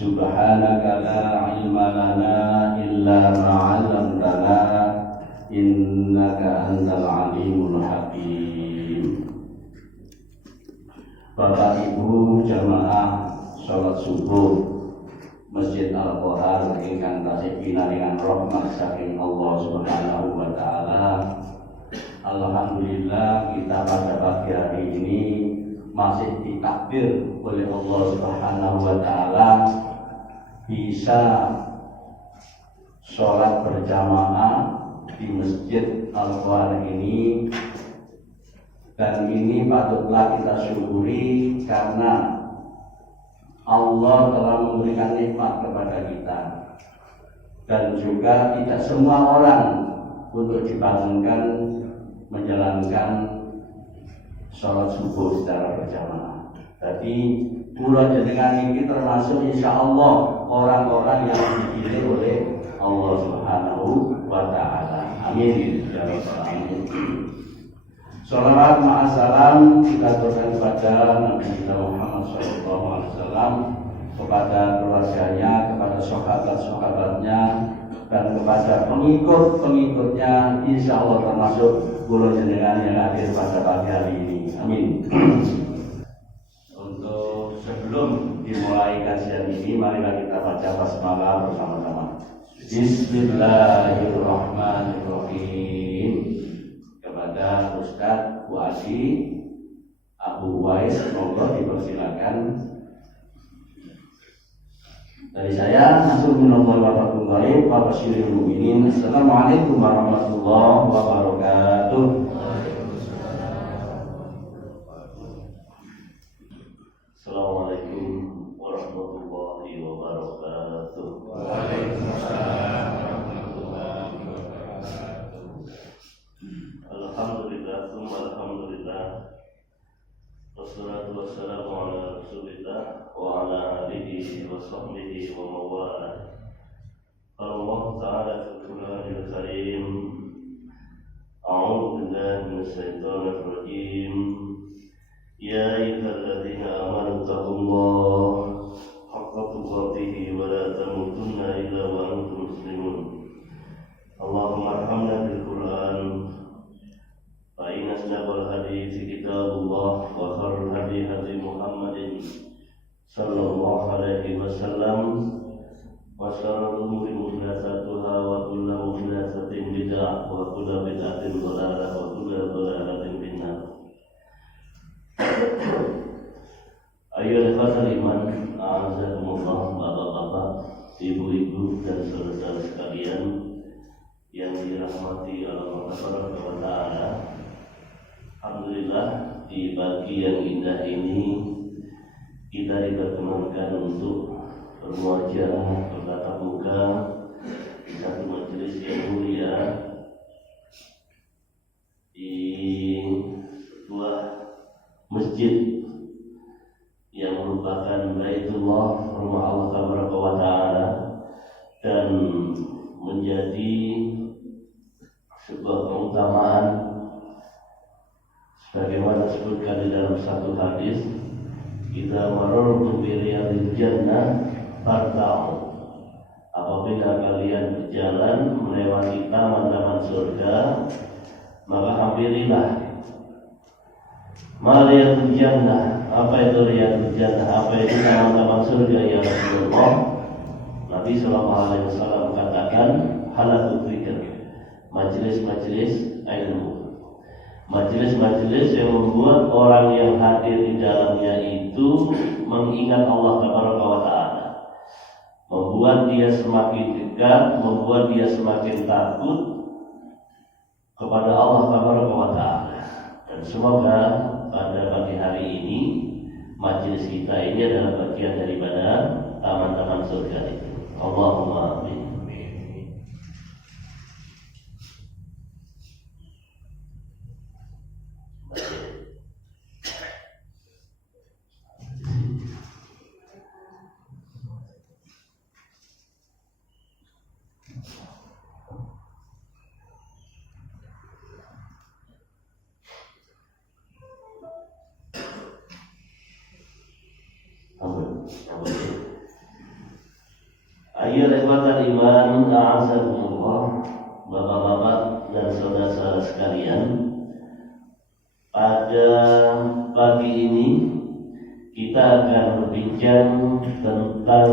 Subhanaka la ilma lana illa ma 'allamtana innaka antal alimul hakim. Bapak Ibu jamaah salat subuh Masjid Al-Quran ingkang tasih pinaringan rahmat saking Allah Subhanahu wa taala. Alhamdulillah kita pada pagi hari ini masih ditakdir oleh Allah Subhanahu wa taala bisa sholat berjamaah di Masjid Al-Quran ini, dan ini patutlah kita syukuri karena Allah telah memberikan nikmat kepada kita, dan juga tidak semua orang untuk dibangunkan menjalankan sholat subuh secara berjamaah. Jadi kula jenengan ini termasuk insya Allah orang-orang yang dipilih oleh Allah Subhanahu wa taala. Amin ya rabbal alamin. Salawat ma'asalam kita aturkan kepada Nabi Muhammad SAW, kepada keluarganya, kepada sahabat-sahabatnya, dan kepada pengikut-pengikutnya, insya Allah termasuk kula jenengan yang hadir pada pagi hari ini. Amin. Untuk sebelum dimulai kajian ini, marilah kita baca basmalah bersama-sama. Bismillahirrahmanirrahim. Kepada Ustadz Wasi Abu Wais, monggo dipersilakan. Dari saya Nasrul Minallahi wa barakatuh wa basyiril mu'minin. Assalamualaikum warahmatullahi wabarakatuh. Assalamualaikum warahmatullahi wabarakatuh. Waalaikumsalam warahmatullahi wabarakatuh. Alhamdulillah, alhamdulillah. Wassalatu wassalamu ala Rasulillah wa ala alihi wa sahbihi wa mawalah. Allah Ta'ala fil Qur'anil Karim. A'udzu billahi minasy syaithanir rajim. Ya ayyuhalladzina amanu taqullaha haqqa tuqatih wa la tamutunna illa wa antum muslimun. Allahumma arhamna bil Qur'an. فإن أصدق الحديث كتاب الله وخير الهدي هدي محمد صلى الله عليه وسلم وشر الأمور محدثاتها وكل محدثة بدعة وكل بدعة ضلالة وكل ضلالة في النار. Ayo ikhwatal iman, a'azakumullah, bapak-bapak, ibu-ibu dan saudara-saudara sekalian yang dirahmati Allah Subhanahu wa taala. Alhamdulillah, di pagi yang indah ini kita diperkenankan untuk bermuajah bertatap muka di satu majelis yang mulia di sebuah masjid yang merupakan Baitullah, rumah Allah Subhanahu wa taala, dan menjadi sebuah keutamaan sebagaimana disebutkan di dalam satu hadis, "Idza marartum bi riyadil jannah farta'u." Apabila kalian berjalan melewati taman-taman surga, maka hampirilah. Ma riyadul jannah, apa itu riyadul jannah? Apa itu taman-taman surga ya Rasulullah? Nabi sallallahu alaihi wasallam katakan, halaqut dzikr, majelis-majelis ilmu. Majelis-majelis yang membuat orang yang hadir di dalamnya itu mengingat Allah Taala, membuat dia semakin dekat, membuat dia semakin takut kepada Allah Taala. Dan semoga pada pagi hari ini majelis kita ini adalah bagian daripada taman-taman surga itu. Allahumma amin. a'azakumullah, Bapak-bapak dan saudara-saudara sekalian, pada pagi ini kita akan berbincang tentang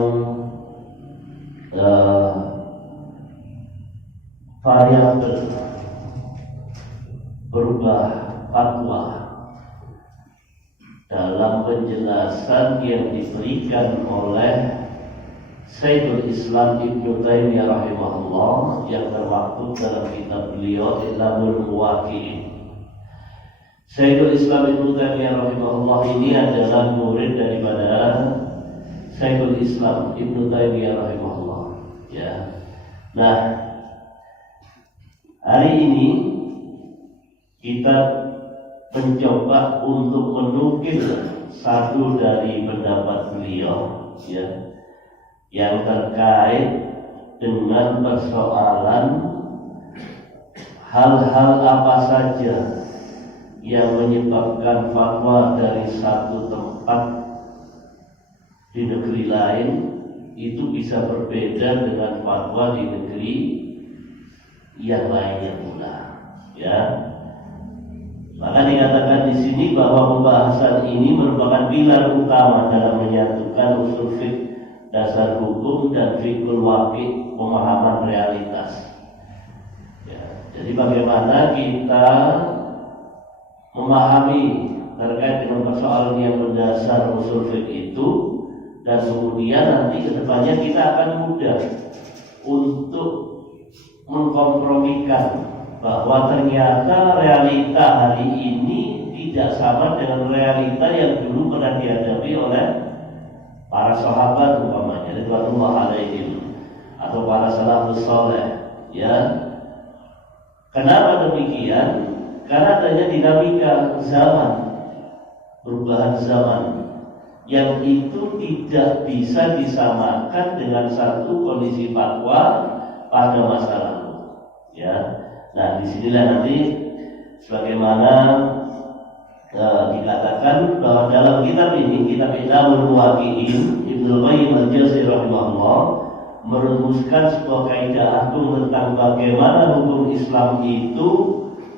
variabel berubah fatwa dalam penjelasan yang diberikan oleh Syekhul Islam Ibnu Taimiyah rahimahullah yang termaktub dalam kitab beliau Ilamul Muwaqqi'in. Syekhul Islam Ibnu Taimiyah rahimahullah ini adalah murid daripada Syekhul Islam Ibnu Taimiyah rahimahullah. Ya. Nah, hari ini kita mencoba untuk menukil satu dari pendapat beliau, ya, yang terkait dengan persoalan hal-hal apa saja yang menyebabkan fatwa dari satu tempat di negeri lain itu bisa berbeda dengan fatwa di negeri yang lainnya pula, ya. Maka dikatakan di sini bahwa pembahasan ini merupakan pilar utama dalam menyatukan usul fiqh, dasar hukum dan fiqhul waqi', pemahaman realitas. Ya, jadi bagaimana kita memahami terkait dengan persoalan yang mendasar usul fiqh itu, dan kemudian nanti kedepannya kita akan mudah untuk mengkompromikan bahwa ternyata realita hari ini tidak sama dengan realita yang dulu pernah dihadapi oleh para sahabat umpamanya ridwanullah alaihim atau para salafus saleh, ya. Kenapa demikian? Karena adanya dinamika zaman, perubahan zaman yang itu tidak bisa disamakan dengan satu kondisi fatwa pada masa lalu, ya. Nah, disinilah nanti sebagaimana dikatakan bahwa dalam kitab ini, kitab Ilamul Muwaqqi'in, Ibnu Qayyim al-Jauziyah rahimahullah merumuskan sebuah kaidah agung tentang bagaimana hukum Islam itu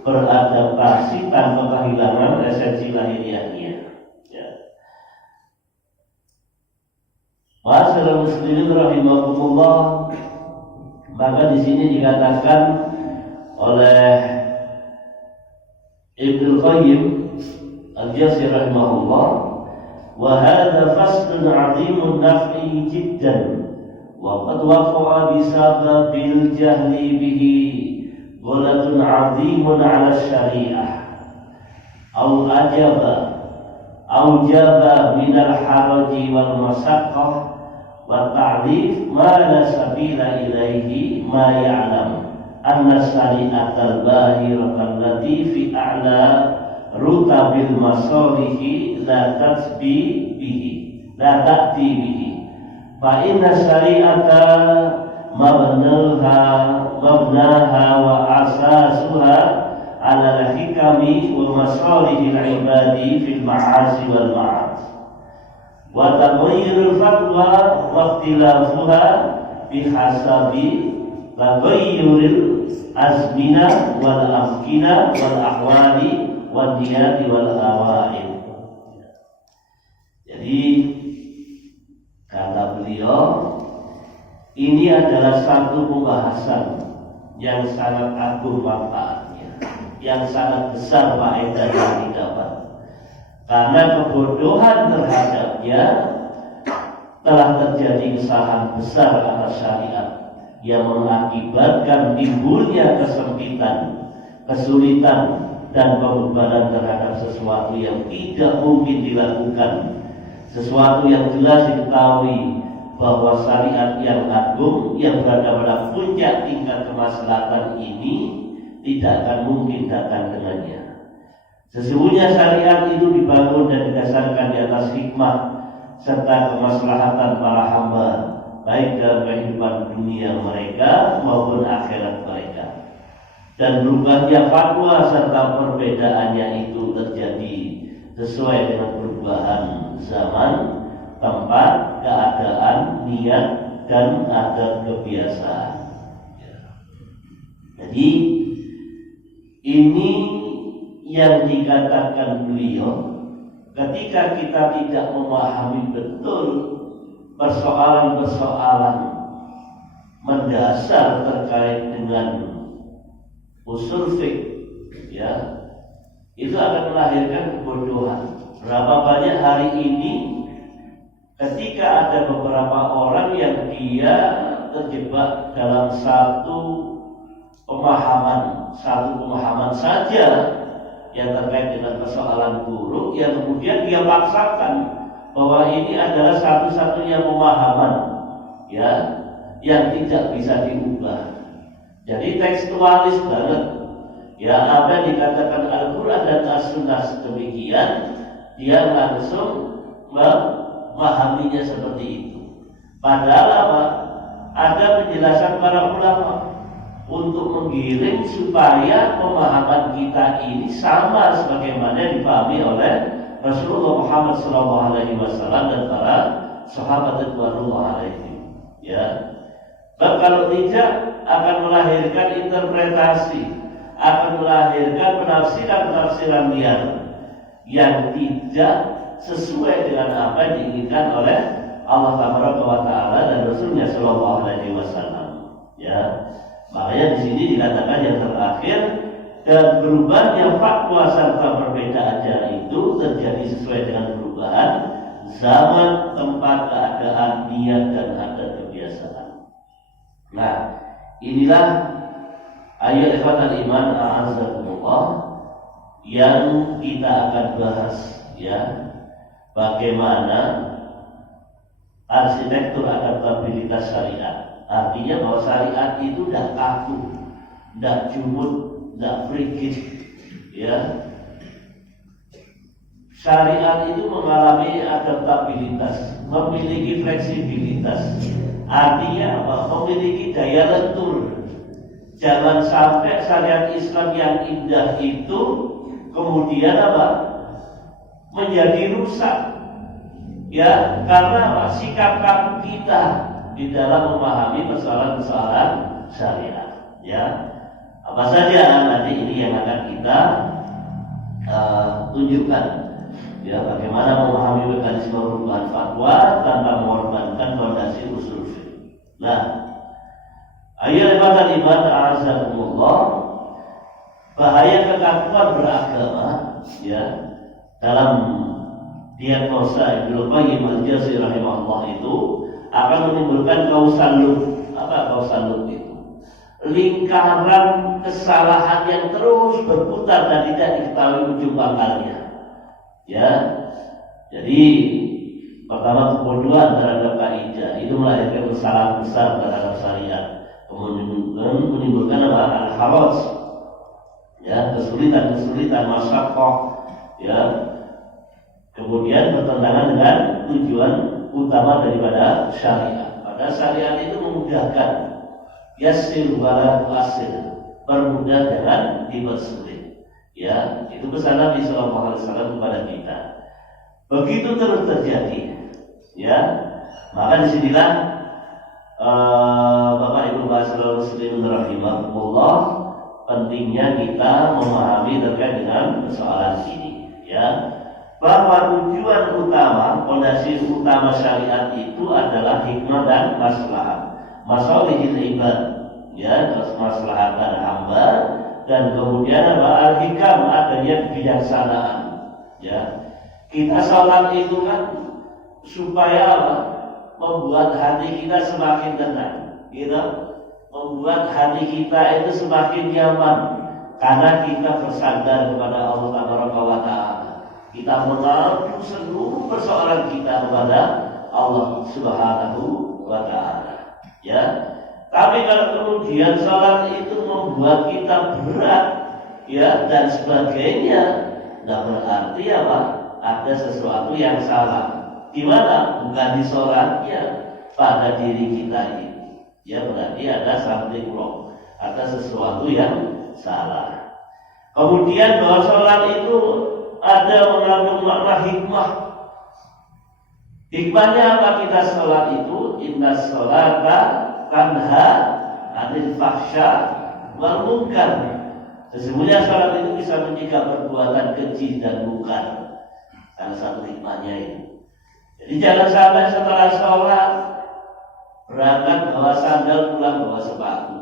beradaptasi tanpa kehilangan esensi lahiriahnya. Ya. Ma'asyiral muslimin rahimakumullah, maka di sini dikatakan oleh Ibnu Qayyim al-Jauziyah rahimahullah, wa hadha faslun 'azimun naf'i jiddan wa qad waqa'a bi sababil jahli bihi ghalatun 'azimun 'ala syari'ah aw jaba min al-haraji wal masaqqah wa ta'lif ma la sabila ilaihi ma ya'lam anna syari'atal bahiratal lati fi a'la rutabil masalihi la ta'ti bihi fa inna syari'ata mabnaha wa asasuha ala al-hikami wa masalihil ibadi fil ma'asi wal ma'ad wa taghayyurul fatwa wa ikhtilafuha bihasabi taghayyuril azmina wal amkina wal ahwali wal niyati wal awa'id. Jadi kata beliau, ini adalah satu pembahasan yang sangat agung manfaatnya, yang sangat besar faedah yang didapat, karena kebodohan terhadapnya telah terjadi kesalahan besar atas syariat yang mengakibatkan timbulnya kesempitan, kesulitan, dan pembebanan terhadap sesuatu yang tidak mungkin dilakukan, sesuatu yang jelas diketahui bahwa syariat yang agung yang berada pada puncak tingkat kemaslahatan ini tidak akan mungkin datang dengannya. Sesungguhnya syariat itu dibangun dan didasarkan di atas hikmah serta kemaslahatan para hamba, baik dalam kehidupan dunia mereka maupun akhirat mereka. Dan berubahnya fatwa serta perbedaannya itu terjadi sesuai dengan perubahan zaman, tempat, keadaan, niat, dan adat kebiasaan. Jadi ini yang dikatakan beliau, ketika kita tidak memahami betul persoalan-persoalan mendasar terkait dengan usul fiqh, ya, itu akan melahirkan kebodohan. Berapa banyak hari ini ketika ada beberapa orang yang dia terjebak dalam satu pemahaman saja yang terkait dengan persoalan buruk, yang kemudian dia paksakan bahwa ini adalah satu-satunya pemahaman, ya, yang tidak bisa diubah. Jadi tekstualis banget, ya, apa yang dikatakan Al-Quran dan As-Sunnah demikian, dia langsung memahaminya seperti itu. Padahal apa? Ada penjelasan para ulama untuk menggiring supaya pemahaman kita ini sama sebagaimana dipahami oleh Rasulullah Muhammad SAW dan para sahabat radhiyallahu anhum. Ya, kalau tidak akan melahirkan interpretasi, akan melahirkan penafsiran-penafsiran liar yang tidak sesuai dengan apa yang diinginkan oleh Allah Taala dan Rasulnya Shallallahu Alaihi Wasallam. Ya, makanya di sini dikatakan yang terakhir, dan berubahnya fatwa serta perbedaan ajaran itu terjadi sesuai dengan perubahan zaman, tempat, keadaan, niat dan adat kebiasaan. Nah, inilah ayat ikhwatal iman a'azzakumullah yang kita akan bahas, ya, bagaimana arsitektur adaptabilitas syariat. Artinya bahwa syariat itu tidak kaku, tidak jumud, tidak frigid, ya. Syariat itu mengalami adaptabilitas, memiliki fleksibilitas. Artinya apa? Memiliki daya lentur. Jangan sampai syariat Islam yang indah itu kemudian apa? Menjadi rusak. Ya, karena apa? Sikap kaku kita di dalam memahami persoalan-persoalan syariat. Ya, apa saja nanti ini yang akan kita tunjukkan. Ya, bagaimana memahami mekanisme perubahan fatwa tanpa mengorbankan fondasi usul fiqh. Nah, ayat iman a'azzakumullah, bahaya kekakuan beragama, ya, dalam diagnosa Ibnu Qayyim al-Jauziyyah rahimahullah itu akan menimbulkan kausal loop. Apa kausal loop itu? Lingkaran kesalahan yang terus berputar dan tidak diketahui ujung pangkalnya. Ya, jadi pertama kebodohan terhadap kaidah itu melahirkan kesalahan besar terhadap syariat, kemudian menimbulkan apa? Al-haraj, ya, kesulitan, masyaqqah, ya, kemudian bertentangan dengan tujuan utama daripada syariat. Pada syariat itu memudahkan, yassir wala tu'assir, permudah jangan dipersulit. Ya, itu pesan Nabi SAW kepada kita. Begitu terus terjadi, ya, maka disinilah Bapak Ibu Masyaallah Muslimin rahimahumullah, pentingnya kita memahami terkait dengan persoalan ini, ya, bahwa tujuan utama, fondasi utama syariat itu adalah hikmah dan maslahat, masalihil ibad, ya, kemaslahatan hamba, dan kemudian apa? Al-hikam, adanya kebijaksanaan. Ya, kita sholat itu kan supaya apa? Membuat hati kita semakin tenang, gitu. Membuat hati kita itu semakin nyaman karena kita bersandar kepada Allah Taala. Kita mengadu seluruh persoalan kita kepada Allah Subhanahu wa Ta'ala. Ya. Tapi kalau kemudian sholat itu membuat kita berat, ya, dan sebagainya, tidak berarti apa? Ada sesuatu yang salah. Di mana? Bukan di sholatnya, pada diri kita ini. Ya, berarti ada something wrong, ada sesuatu yang salah. Kemudian bahwa sholat itu ada mengandung makna hikmah. Hikmahnya apa kita sholat itu? Inna sholata tanha anil fahsya wal munkar. Sesungguhnya sholat itu bisa mencegah perbuatan keji dan munkar. Salah satu hikmahnya itu. Jadi jangan sampai setelah sholat berangkat bawa sandal, pulang bawa sepatu.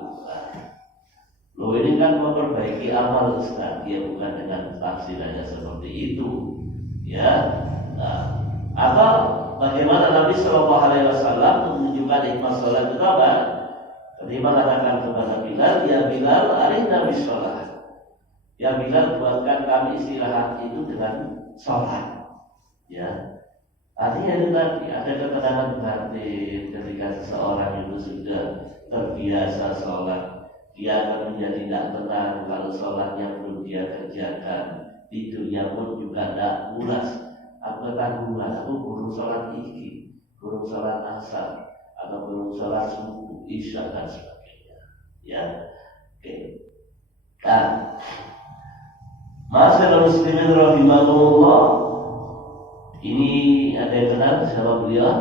Loh, ini kan memperbaiki amal Ustaz, ya bukan dengan tafsirannya seperti itu, ya. Nah, atau bagaimana Nabi Shallallahu Alaihi Wasallam menunjukkan hikmah sholat itu apa? Ketika mengatakan kepada Bilal, ya Bilal, arina bis sholat. Ya Bilal, buatkan kami istirahat itu dengan sholat. Ya, artinya itu tadi ada ketenangan batin ketika seseorang itu sudah terbiasa sholat, dia akan menjadi tidak tenang kalau sholatnya belum dia kerjakan, tidurnya pun juga tidak pulas. Aku ketahuan, aku belum sholat iki, belum sholat asar, atau belum sholat subuh, isya dan sebagainya. Ya, oke. Nah, masyaallah muslimin rahimahullah. Ini ada yang kenal siapa beliau?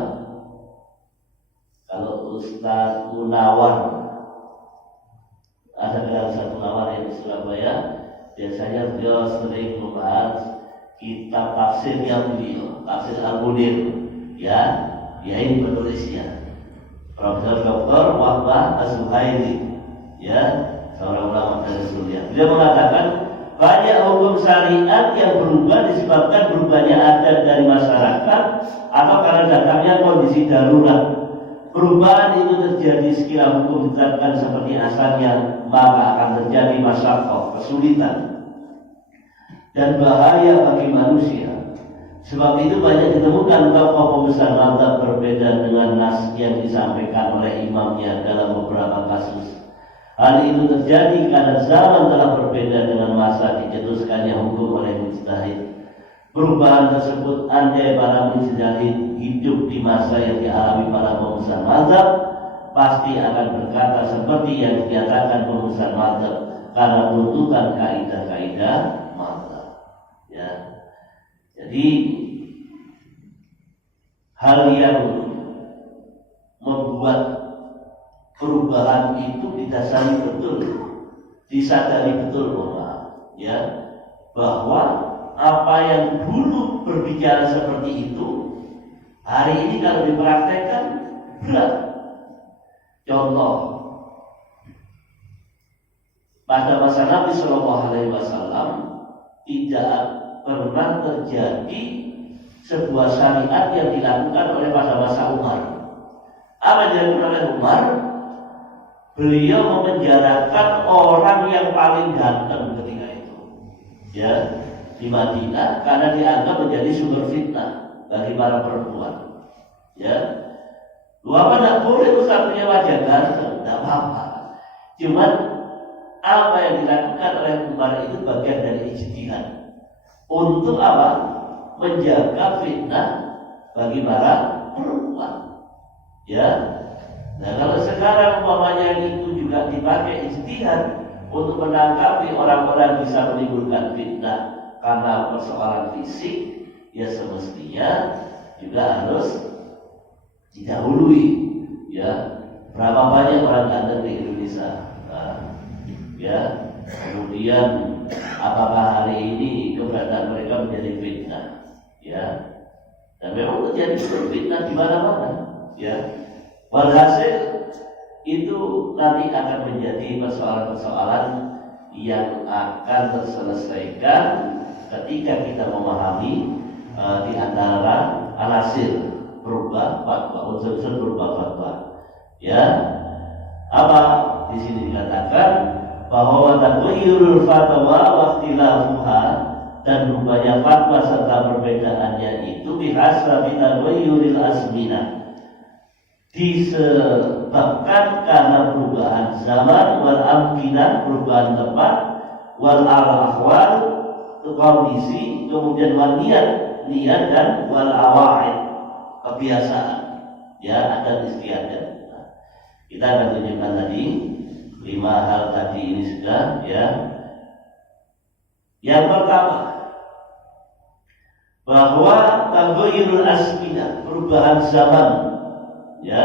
Kalau Ustaz Munawar, ada kenal Ustaz Munawar yang di Surabaya. Biasanya beliau sering membahas kitab tafsirnya beliau, tafsir Al-Munir, ya, yaitu penulisnya Profesor Dr. Wahbah Az-Zuhairi, ya, seorang ulama dari Suriah. Beliau mengatakan banyak hukum syariat yang berubah disebabkan berubahnya adat dari masyarakat atau karena datangnya kondisi darurat. Perubahan itu terjadi sekira hukum ditetapkan seperti asalnya, maka akan terjadi masyarakat, kesulitan dan bahaya bagi manusia. Sebab itu banyak ditemukan tokoh pembesar mazhab berbeda dengan nas yang disampaikan oleh imamnya dalam beberapa kasus. Hal itu terjadi karena zaman telah berbeda dengan masa dicetuskannya hukum oleh mujtahid. Perubahan tersebut andai para mujtahid hidup di masa yang dialami para pembesar mazhab, pasti akan berkata seperti yang dinyatakan pembesar mazhab karena tuntutan kaidah-kaidah mazhab. Ya. Jadi hal yang membuat perubahan itu didasari betul, disadari betul ya, bahwa apa yang dulu berbicara seperti itu hari ini kalau dipraktekkan berat. Contoh, pada masa Nabi Shallallahu Alaihi Wasallam tidak pernah terjadi sebuah syariat yang dilakukan oleh pada masa Umar. Apa yang dilakukan oleh Umar? Beliau memenjarakan orang yang paling ganteng ketika itu, ya, di Madinah karena dianggap menjadi sumber fitnah bagi para perempuan. Ya, lu apa tidak boleh Ustaz punya wajah ganteng, tidak apa-apa. Cuman apa yang dilakukan oleh Umar itu bagian dari ijtihad untuk apa? Menjaga fitnah bagi para perempuan. Ya. Nah, kalau sekarang umpamanya itu juga dipakai ijtihad untuk menangkapi orang-orang bisa menimbulkan fitnah karena persoalan fisik, ya semestinya juga harus didahului. Ya, berapa banyak orang ganteng di Indonesia? Nah, ya, kemudian apakah hari ini keberadaan mereka menjadi fitnah? Ya, dan memang terjadi fitnah di mana-mana. Ya. Walhasil itu nanti akan menjadi persoalan-persoalan yang akan terselesaikan ketika kita memahami di antara anasir berubah fatwa, unsur-unsur berubah fatwa. Ya, apa di sini dikatakan bahwa taghayyurul fatwa wa ikhtilafuha, dan berubahnya fatwa serta perbedaannya itu bihasabi taghayyuril azminah, disebabkan karena perubahan zaman, wal amkinah, perubahan tempat, wal ahwal, kondisi, kemudian wal niat dan wal awa'id, kebiasaan, ya, adat istiadat. Nah, kita akan tunjukkan tadi 5 hal tadi ini sudah, ya. Yang pertama, bahwa taghayyurul azminah, perubahan zaman, ya,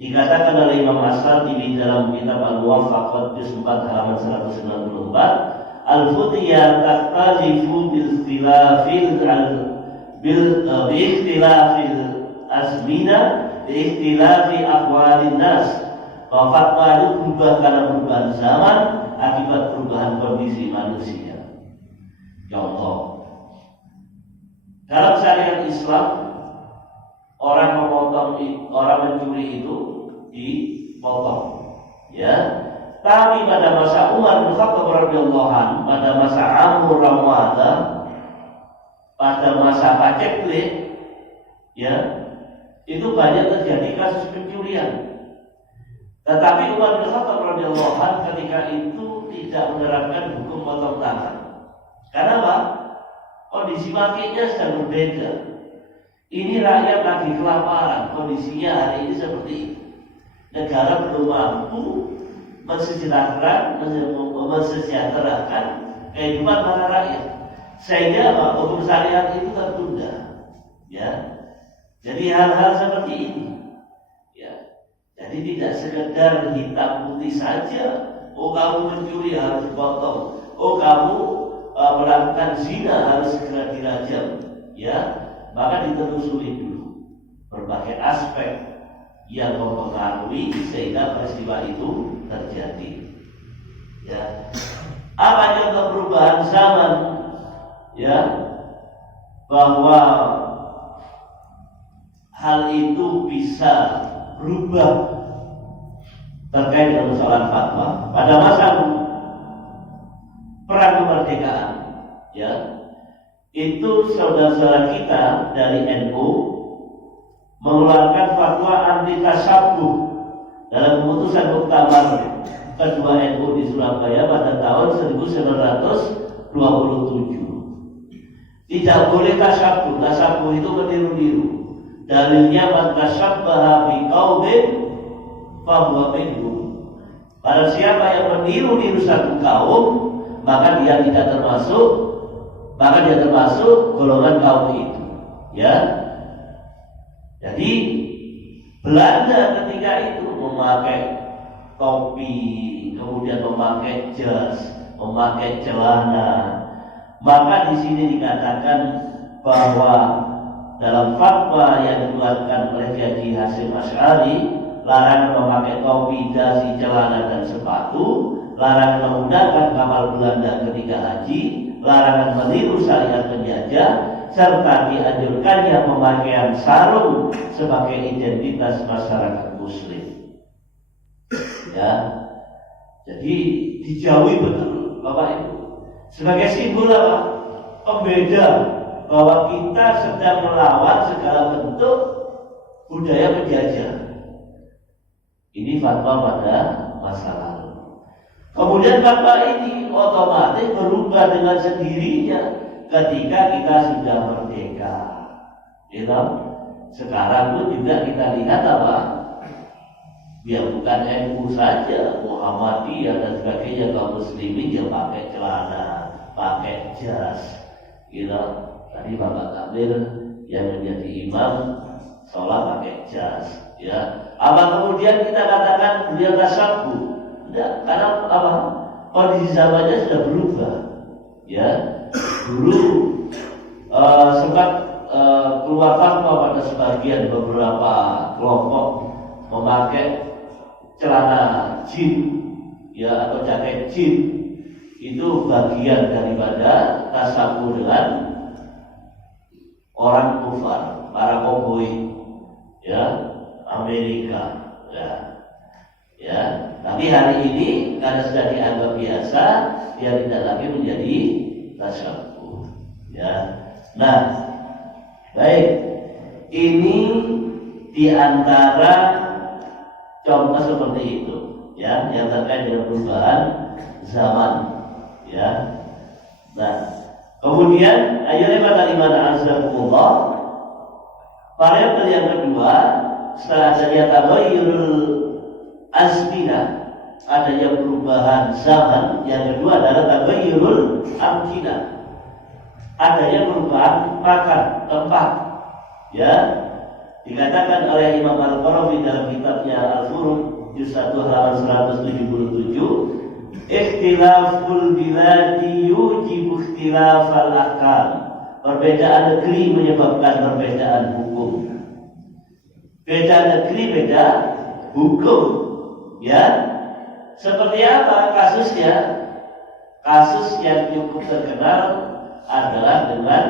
Dikatakan oleh Imam As-Satibi dalam kitab Al-Muwafaqat juz 4 halaman 194, al-futiyah taktalifu bil-ikhtilafil azmina bi-ikhtilafi aqwalin nas. Bahwa fatwa itu berubah karena perubahan zaman akibat perubahan kondisi manusia. Contoh, dalam syariat Islam, orang mencuri itu dipotong, ya. Tapi pada masa Umar bin Khattab radhiyallahu anhu, pada masa Amr Rawada, pada masa paceklik, ya, itu banyak terjadi kasus pencurian. Tetapi Umar bin Khattab radhiyallahu anhu ketika itu tidak menerapkan hukum potong tangan. Karena apa? Kondisi makinya sedang berbeda. Ini rakyat lagi kelaparan, kondisinya hari ini seperti itu. Negara belum mampu mensejahterakan kehidupan para rakyat, sehingga apa? Hukum syariat itu tertunda. Ya, jadi hal-hal seperti ini. Ya, jadi tidak sekedar hitam putih saja. Oh, kamu mencuri harus dipotong. Oh, kamu melakukan zina harus segera dirajam. Ya, maka ditelusuri dulu berbagai aspek yang mempengaruhi sehingga peristiwa itu terjadi. Ya, apa contoh perubahan zaman? Ya, bahwa hal itu bisa berubah terkait dengan persoalan fatwa pada masa perang kemerdekaan. Ya, itu saudara-saudara kita dari NU mengeluarkan fatwa anti tasyabuh dalam keputusan muktamar kedua NU di Surabaya pada tahun 1927. Tidak boleh tasyabuh. Tasyabuh itu meniru-niru. Dalilnya man tasyabbaha biqaumin fahuwa minhum. Barang siapa yang meniru-niru satu kaum, maka dia termasuk golongan kaum itu. Ya. Jadi Belanda ketika itu memakai topi, kemudian memakai jas, memakai celana. Maka di sini dikatakan bahwa dalam fatwa yang dikeluarkan oleh Kiai Hasyim Asy'ari, larangan memakai topi, dasi, celana dan sepatu, larangan menggunakan kapal Belanda ketika haji, larangan meniru syariat penjajah, serta dianjurkannya pemakaian sarung sebagai identitas masyarakat Muslim. Ya, jadi dijauhi betul Bapak Ibu. Sebagai simbol apa? Pembeda bahwa kita sedang melawan segala bentuk budaya penjajah. Ini fatwa pada masa lalu. Kemudian fatwa ini otomatis berubah dengan sendirinya ketika kita sudah merdeka. Gitu? Sekarang pun juga kita lihat apa? Ya bukan NU saja, Muhammadiyah dan sebagainya, kaum muslimin yang pakai celana, pakai jas. Gitu. Tadi Bapak Takmir yang menjadi imam sholat pakai jas. Ya. Apa kemudian kita katakan beliau tasyabuh? Tidak, karena apa? Kondisi zamannya sudah berubah. Ya, dulu sempat keluar fatwa pada sebagian beberapa kelompok memakai celana jin, ya, atau jaket jin itu bagian daripada tasyabuh dengan orang kufar, para koboi, ya, Amerika, ya. Tapi hari ini karena sudah dianggap biasa, dia tidak lagi menjadi tasyabuh. Ya. Nah, baik. Ini diantara contoh seperti itu, ya, yang terkait dengan perubahan zaman. Ya. Nah, kemudian ayatnya kata iman azzakumullah. Variabel yang kedua, setelah adanya taghayyurul azmina, adanya perubahan zaman, yang kedua adalah taghayyurul amkinah, adanya perubahan makan tempat. Ya, Dikatakan oleh Imam Al-Qarafi dalam kitabnya Al-Furuq juz 1 halaman 177, ikhtilaful biladi yujibu ikhtilafal ahkam. Perbedaan negeri menyebabkan perbedaan hukum. Beda negeri beda hukum. Ya. Seperti apa kasusnya? Kasus yang cukup terkenal adalah dengan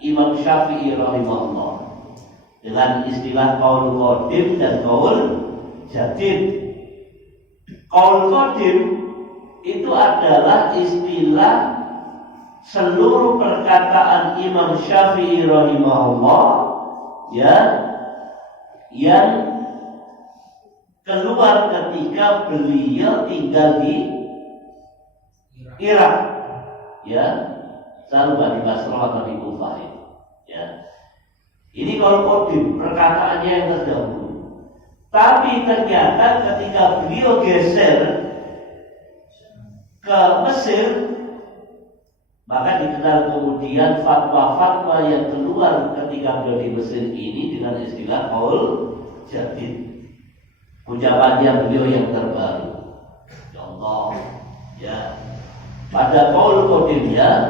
Imam Syafi'i rahimahullah, dengan istilah qaul qadim dan qaul jadid. Qaul qadim itu adalah istilah seluruh perkataan Imam Syafi'i rahimahullah, ya, yang keluar ketika beliau tinggal di Irak, ya, selalu di Basrah atau di Kufah, ya. Ini kalau qadim, perkataannya yang terdahulu. Tapi ternyata ketika beliau geser ke Mesir, maka dikenal kemudian fatwa-fatwa yang keluar ketika beliau di Mesir ini dengan istilah qaul jadid. Ucapannya beliau yang terbaru. Contoh, ya. Pada qaul qadimnya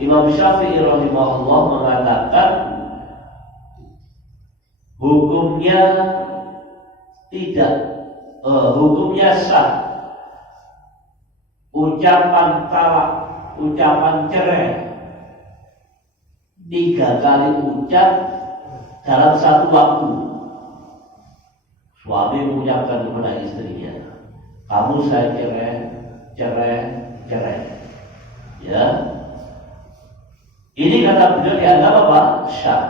Imam Syafi'i rahimahullah mengatakan hukumnya hukumnya sah ucapan talak, ucapan cerai 3 kali ucap dalam satu waktu. Suami mengucapkan kepada istrinya, kamu saya cerai. Ya, ini kata beliau dianggap apa? Syah.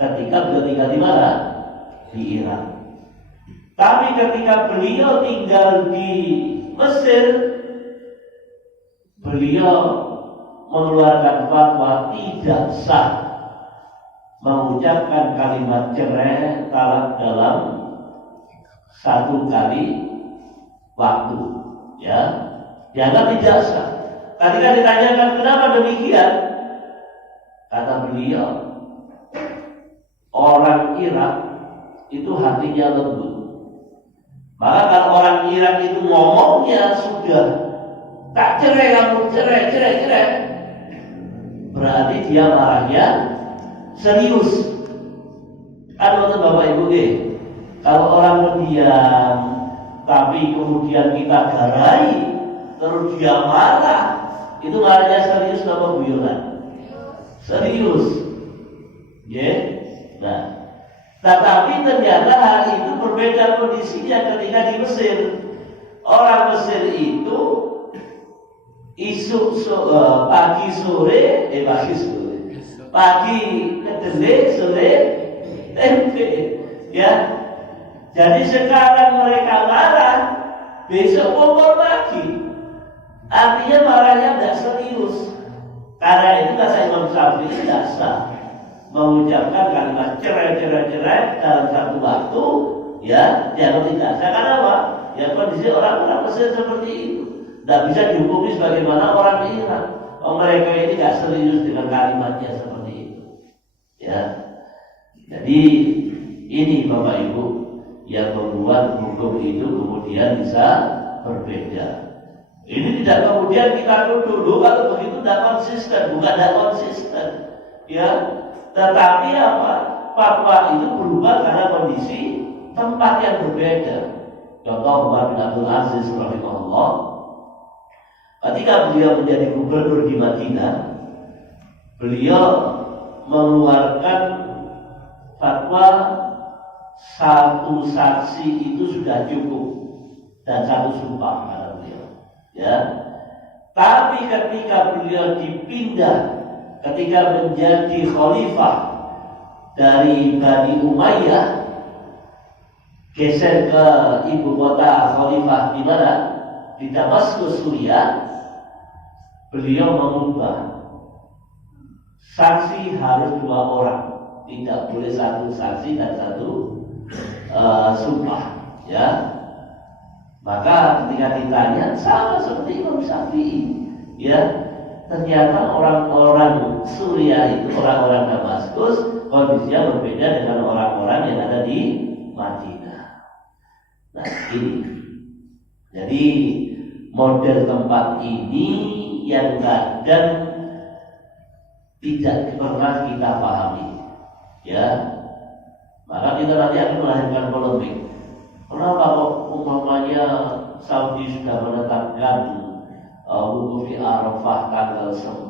Ketika beliau tinggal di mana? Di Irak. Tapi ketika beliau tinggal di Mesir, beliau mengeluarkan fatwa tidak sah mengucapkan kalimat cerai talak dalam 1 kali waktu. Ya, dianggap tidak sah. Tadi kan ditanyakan kenapa demikian? Kata beliau, orang Irak itu hatinya lembut. Maka kalau orang Irak itu ngomongnya sudah tak cerai kamu, cerai, berarti dia marahnya serius. Kan nonton Bapak Ibu kalau orang pendiam tapi kemudian kita garai terus dia marah, itu marahnya serius apa guyonan? Serius. Ya. Nah, tetapi ternyata hal itu berbeda kondisinya ketika di Mesir. Orang Mesir itu pagi kedelai, sore tempe. Ya. Jadi sekarang mereka marah, besok kumpul lagi. Artinya marahnya tidak serius. Karena itu kata Imam Syafi'i tidak sah mengucapkan kalimat cerai dalam satu waktu, ya, jangan tidak sah. Karena apa? Ya kondisi orang-orang Mesir seperti itu. Tidak bisa dihukumi sebagaimana orang Irak. Mereka ini tidak serius dengan kalimatnya seperti itu. Ya. Jadi ini Bapak Ibu yang membuat hukum itu kemudian bisa berbeda. Ini tidak kemudian kita tuduh kalau begitu tidak konsisten, bukan tidak konsisten, ya. Tetapi apa? Fatwa itu berubah karena kondisi tempat yang berbeda. Contoh Umar bin Abdul Aziz rahimahullah, ketika beliau menjadi gubernur di Madinah, beliau mengeluarkan fatwa 1 saksi itu sudah cukup dan 1 sumpah kata beliau. Ya, tapi ketika beliau dipindah, ketika menjadi khalifah dari Bani Umayyah, geser ke ibu kota khalifah di mana? Di Damaskus, Suriah. Beliau mengubah saksi harus 2 orang, tidak boleh 1 saksi dan 1 sumpah. Ya. Maka ketika ditanya sama seperti Imam Syafi'i, ya. ternyata orang-orang Suriah itu, orang-orang Damaskus, kondisinya berbeda dengan orang-orang yang ada di Madinah. Nah ini, jadi model tempat ini yang kadang tidak pernah kita pahami, ya. Maka kita nanti akan melahirkan polemik. Kenapa kok umpamanya Saudi sudah menetapkan wukuf di Arafah tanggal 9,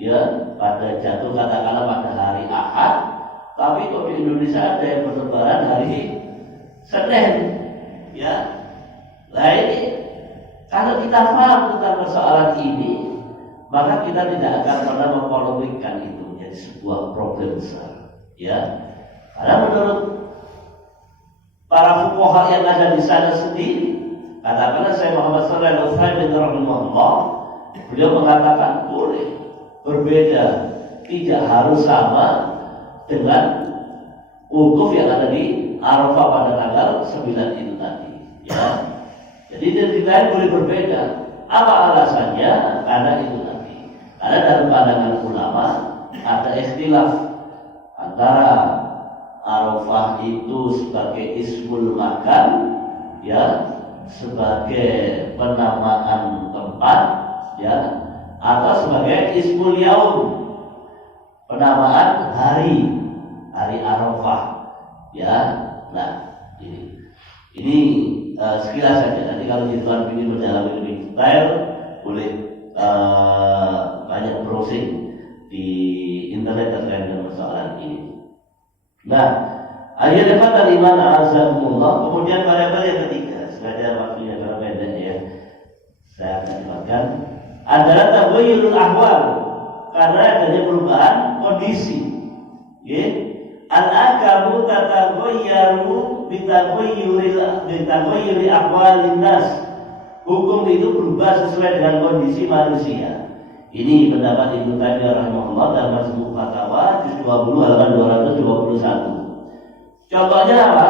ya, pada jatuh katakanlah pada hari Ahad, tapi kok di Indonesia ada yang berlebaran hari Senin, ya. Nah ini, kalau kita paham tentang persoalan ini, maka kita tidak akan pernah mempolemikkan itu menjadi sebuah problem besar, ya. Karena menurut para fuqaha yang ada di sana sendiri, katakanlah saya Muhammad Shalih Al-Utsaimin rahimahullah, beliau mengatakan boleh berbeda, tidak harus sama dengan wukuf yang ada di Arafah pada tanggal 9 itu tadi, ya. Jadi ceritanya boleh berbeda. Apa alasannya? Karena itu tadi. Karena dalam pandangan ulama ada ikhtilaf antara Arafah itu sebagai ismul makan, ya, sebagai penamaan tempat, ya, atau sebagai ismul yaum, penamaan hari Arafah, ya. Nah ini sekilas saja. Nanti kalau Tuan ingin berjalan lebih detail, boleh banyak browsing di internet terkait dengan persoalan ini. Nah, ayat depan dari iman azamullah. Kemudian variabel yang ketiga, sengaja waktunya karena pendek, ya, saya akan jelaskan, adalah taghayyurul ahwal, karena adanya perubahan kondisi, ya. Al-akamu tataghayyaru bitaghayyuri ahwalin nas. Hukum itu berubah sesuai dengan kondisi manusia. Ini pendapat Ibnu Taimiyah rahimahullah dalam Majmu' Fatawa juz 20 halaman 221. Contohnya apa?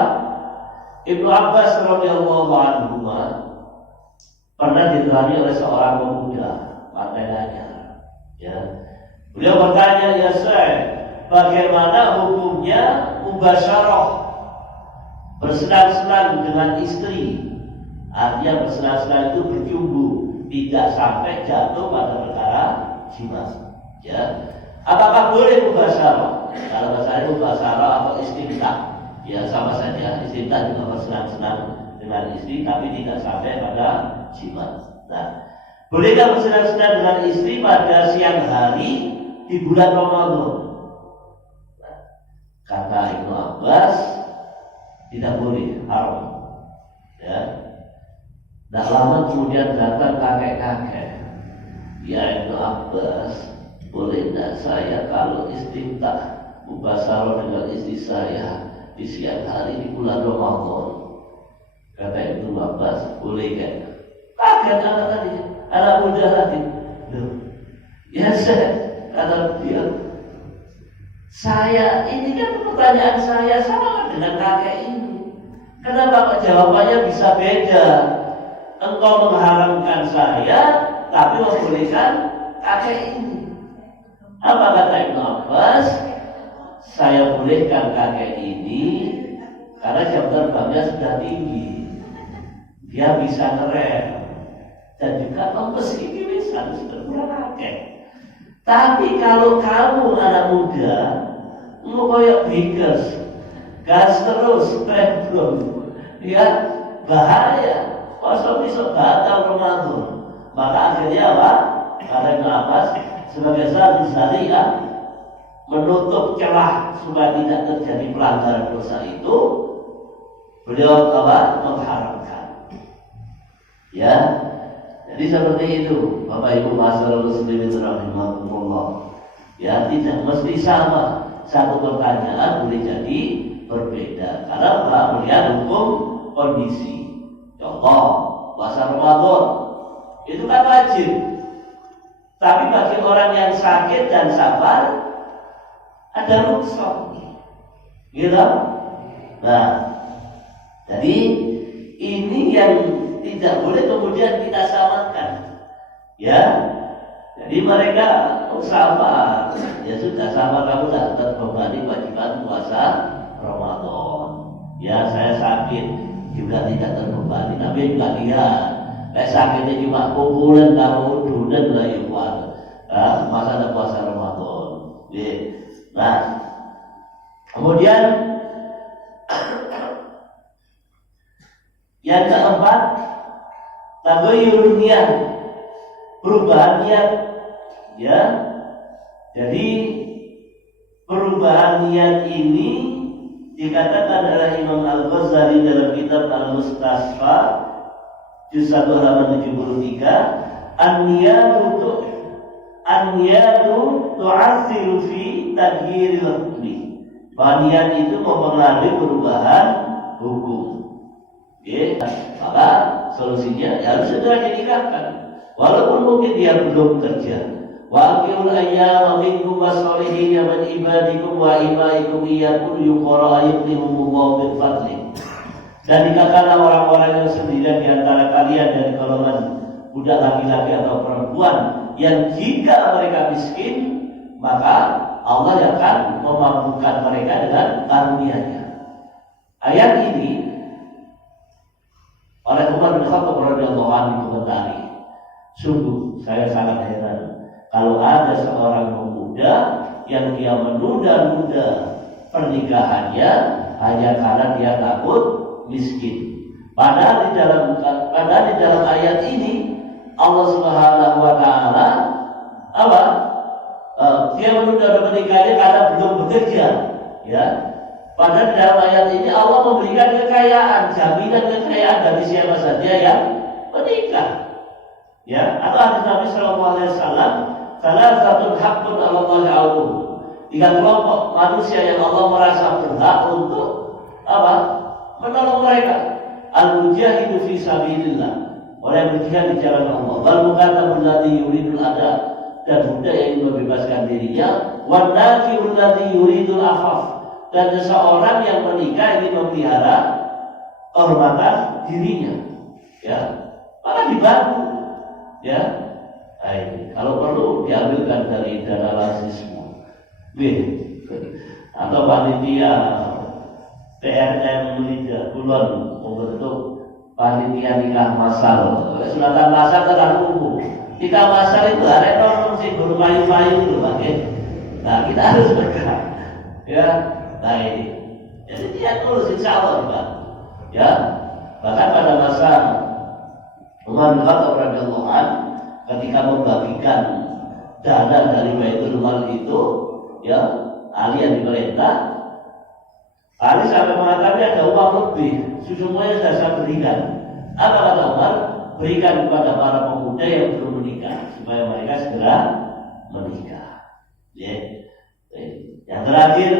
Ibnu Abbas radhiyallahu anhu pernah diterangi oleh seorang pemuda, partainya, ya. Beliau bertanya, ya Syekh, bagaimana hukumnya mubasyarah, bersenang-senang dengan istri? Artinya bersenang-senang itu bercumbu, tidak sampai jatuh pada perkara jima, ya. Apakah boleh mubasyarah? Kalau bahasa mubasyarah atau istimta, ya sama saja. Istimta juga bersenang-senang dengan istri, tapi tidak sampai pada jima. Nah, bolehkah bersenang-senang dengan istri pada siang hari di bulan Ramadan? Nah, kata Ibnu Abbas, tidak boleh, haram, ya. Tidak lama kemudian datang kakek-kakek, ya Ibnu Abbas, boleh tidak saya kalau istimta mubasyarah dengan istri saya di siang hari di bulan Ramadan? Kata Ibnu Abbas, boleh kan? Kaget anak tadi, anak muda tadi. Ya kata dia, saya ini kan pertanyaan saya sama dengan kakek ini. Kenapa kok jawabannya bisa beda? Engkau mengharamkan saya, tapi membolehkan kakek ini. Apa kata Ibnu Abbas? Saya bolehkan kakek ini karena jam terbangnya sudah tinggi, dia bisa ngerem, dan juga kompes ini bisa kurang kakek. Tapi kalau kamu anak muda, mau koyok bikers, gas terus, belum, ya bahaya. Pasal besok batal Ramadan. Maka akhirnya apa? Kata Ibnu Abbas, sebagai satu syariah menutup celah supaya tidak terjadi pelanggaran dosa itu, beliau apa? Mengharamkan. Ya, jadi seperti itu, Bapak Ibu masyarakat muslimin rahimahumullah. Ya, tidak mesti sama. Satu pertanyaan boleh jadi berbeda karena Bapak melihat hukum kondisi. Contoh, puasa Ramadan itu kan wajib. Tapi bagi orang yang sakit dan sabar ada rukhsah. Gitu? Nah, jadi ini yang tidak boleh kemudian kita samakan. Ya. Jadi mereka sabar, ya sudah sabar, kamu tidak terbebani kewajiban puasa Ramadan. Ya saya sakit juga tidak terbebani, tapi juga lihat, kayak sakitnya cuma pukulan kalau udunan lah ya puasa, masa ada puasa Ramadan. Nah, kemudian yang keempat, taghayyurun niat, perubahan niat, ya. Jadi perubahan niat ini dikatakan oleh Imam Al-Ghazali dalam kitab Al-Mustasfa juz 1 halaman 73, an-niyatu tu'assiru fi taghyiril hukmi. Bahwa niat itu mempengaruhi perubahan hukum. Oke, maka solusinya ya harus segera dinikahkan. Walaupun mungkin dia belum kerja. Wa aqimul ayyama minkum was-solihin min ibadikum wa imaikum iyyakum yuqra yughnihumullahu min fadli. Dan dikatakan orang-orang yang sendirian di antara kalian dari golongan budak laki-laki atau perempuan yang jika mereka miskin, maka Allah akan memampukan mereka dengan karunia-Nya. Ayat ini oleh Umar bin Khattab radhiyallahu anhu komentari, sungguh saya sangat heran kalau ada seorang pemuda yang dia menunda-nunda pernikahannya hanya karena dia takut miskin. Padahal di dalam ayat ini Allah Subhanahu wa taala dia menunda pernikahannya karena belum bekerja, ya. Padahal di dalam ayat ini Allah memberikan kekayaan, jaminan kekayaan bagi siapa saja yang menikah. Ya, atau hadis Nabi sallallahu alaihi wasallam, salah satu hakun Allah Ta'ala. 3 kelompok manusia yang Allah merasa berhak untuk menolong mereka. Al-mujahidu fi sabilillah, orang yang berjihad di jalan Allah. Wal mukatabul ladzi yuridul adab, dan budak yang ingin membebaskan dirinya. Wan nakirul ladzi yuridul afaf, dan seseorang yang menikah ingin memelihara kehormatan dirinya, ya, maka dibantu, ya. Nah, ini kalau perlu diambilkan dari dana rasisme, atau panitia PRM Liga Kulon membentuk panitia nikah masal. Sunatan masal terlalu umum. Nikah masal itu ada orang sih bermayu-mayu itu, pakai. Nah, kita harus bergerak, ya. Nah ini, jadi dia tulus insya Allah juga, ya. Bahkan pada masa Umar bin Khattab radhiyallahu anhu ketika membagikan dana dari Baitul Mal itu, ya, ahli yang diperintah, ahli sampai mengatakan ada uang lebih, semuanya saya berikan. Apa kata Umar? Berikan kepada para pemuda yang belum menikah supaya mereka segera menikah. Ya. Yang terakhir,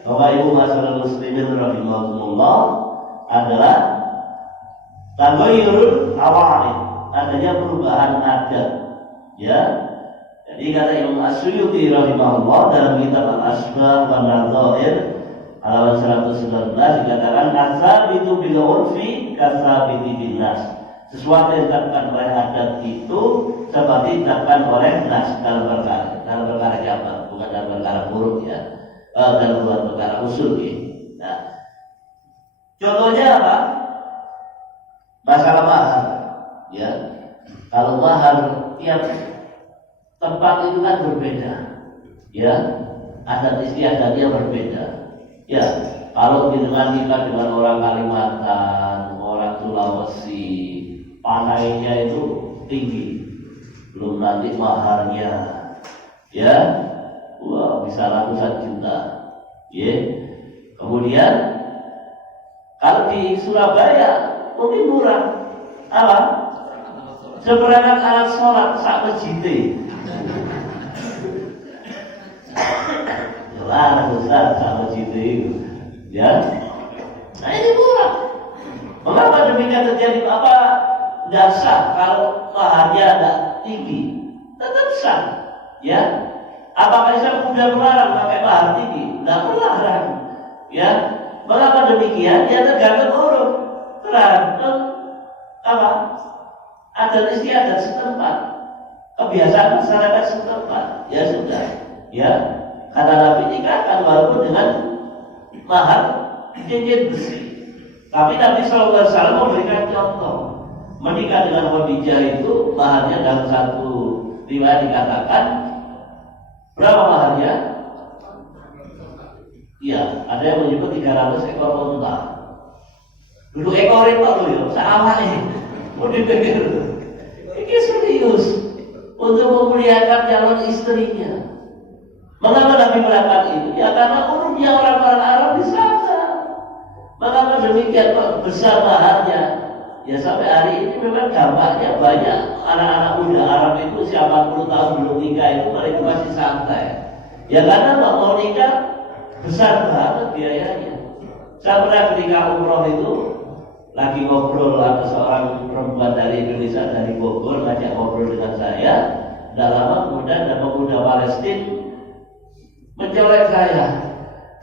Bapak Ibu masyarakat muslimin rahimahumullah, adalah taghayyurul awa'id, adanya perubahan adat, ya. Jadi kata Imam As-Suyuti rahimahullah dalam kitab Al-Asbah wa Nadhair halaman 119 dikatakan as-sabitu bil urfi kas-sabiti bin nas. Sesuatu yang ditetapkan oleh adat itu seperti ditetapkan oleh nas dalam perkara jamak, bukan dalam perkara buruk, ya. Dalam perkara usul, ya. Nah, contohnya apa? Masalah mahar, ya. Kalau mahar tiap tempat itu kan berbeda, ya. Adat istiadatnya berbeda, ya. Kalau dengan nikah dengan orang Kalimantan, orang Sulawesi, panainya itu tinggi, belum nanti maharnya, ya. Wah, bisa ratusan juta, ya. Kemudian kalau di Surabaya mungkin murah, apa? Seperangkat alat sholat sak masjid. Jelas besar sak masjid itu, ya. Nah ini murah. Mengapa demikian terjadi? Apa dasar kalau maharnya ada tinggi? Tetap sah, ya. Apakah Islam sudah melarang pakai mahar tinggi? Tidak melarang, ya. Mengapa demikian? Ya tergantung uruf, tergantung apa? Adat istiadat setempat. kebiasaan masyarakat setempat. Ya sudah, ya karena Nabi nikahkan walaupun dengan mahar cincin besi. Tapi Nabi SAW memberikan contoh. Menikah dengan Khadijah itu maharnya dalam satu riwayat dikatakan berapa maharnya? Iya, ada yang menyebut 300 ekor unta. Dulu ekorin Pak Lho, sama mau dipikir. Ini serius untuk memuliakan calon istrinya. Mengapa Nabi melakukan itu? Ya karena umumnya orang-orang Arab di sana. Mengapa demikian kok besar maharnya? Ya sampai hari ini memang dampaknya banyak anak-anak muda Arab itu usia 40 tahun belum nikah itu mereka masih santai. Ya karena mau nikah besar banget biayanya. Saya pernah ketika umroh itu lagi ngobrol ada seorang perempuan dari Indonesia dari Bogor ngajak ngobrol dengan saya. Tidak lama kemudian ada pemuda Palestina mencolek saya.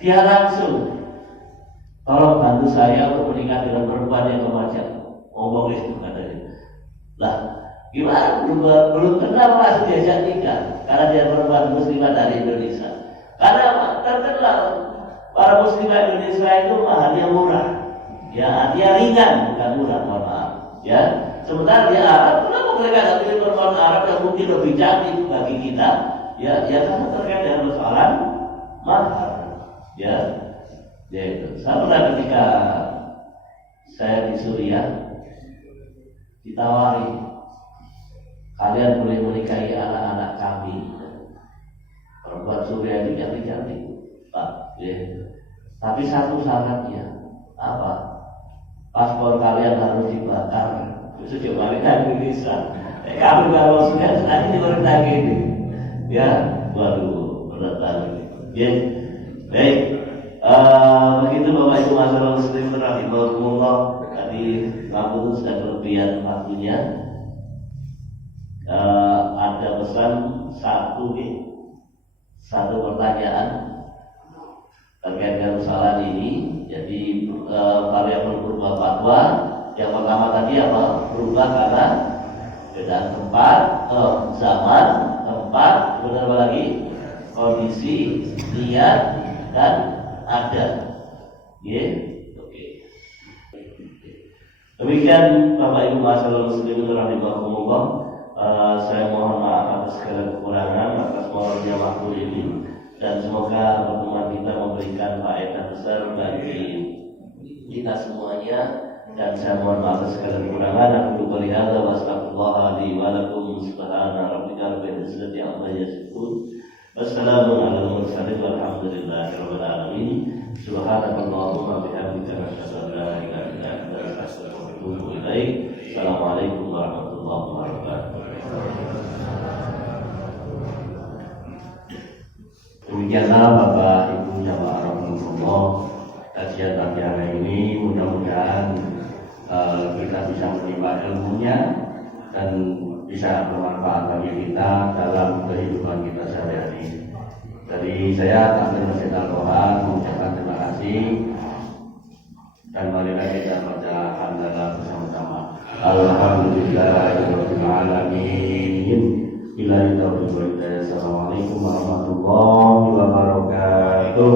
Dia langsung tolong bantu saya untuk menikah dengan perempuan yang remaja. Ngomong itu katanya. Lah, gimana? Belum kenal langsung diajak nikah karena dia perempuan muslimah dari Indonesia. Karena terkenal para muslimah Indonesia itu maharnya murah. Ya, dia ringan bukan murah, mohon maaf. Ya, sementara di Arab, kenapa mereka tidak pilih perempuan Arab yang mungkin lebih cantik bagi kita? Ya karena terkait dengan persoalan mahar. Ya itu. Saya pernah ketika saya di Suriah ditawari, kalian boleh menikahi anak-anak kami. Perempuan Suriah itu cantik-cantik, Pak. Ya. Tapi satu syaratnya apa? Paspor kalian harus dibakar. Itu coba kita Indonesia. Kami kalau sudah tadi orang lagi ini. Ya, waduh, berat banget. Ya, baik. Begitu Bapak Ibu masyarakat muslim rahimahumullah. Tadi kamu itu sudah kelebihan waktunya. Ada pesan satu pertanyaan terkait dengan persoalan ini. Jadi variabel berubah fatwa. Yang pertama tadi apa? Berubah karena beda tempat, zaman, tempat, kemudian apa lagi? Kondisi, niat, dan adat. Oke. Demikian Bapak Ibu masyarakat muslimin rahimahumullah. Saya mohon maaf atas segala kekurangan, atas molornya waktu ini, dan semoga pertemuan kita memberikan faedah besar bagi kita semuanya. Dan saya mohon maaf atas segala kekurangan. Aku berlihada wa astagfirullah li wa lakum subhana rabbika rabbil izzati amma yasifun. Wassalamu ala al-mursalin walhamdulillahi rabbil alamin. Subhanakallahumma bihamdika asyhadu an la ilaha illa anta astaghfiruka wa atubu ilaik. Assalamualaikum warahmatullahi wabarakatuh. Demikianlah Bapak Ibu jamaah rahimahullah, kajian pagi hari ini mudah-mudahan kita bisa menimba ilmunya dan bisa bermanfaat bagi kita dalam kehidupan kita sehari-hari. Jadi saya Takmir Masjid Al-Quran mengucapkan terima kasih dan marilah kita baca hamdalah bersama-sama. Alhamdulillahirabbil alamin. Billahi taufiq wal hidayah. Assalamualaikum warahmatullahi wabarakatuh.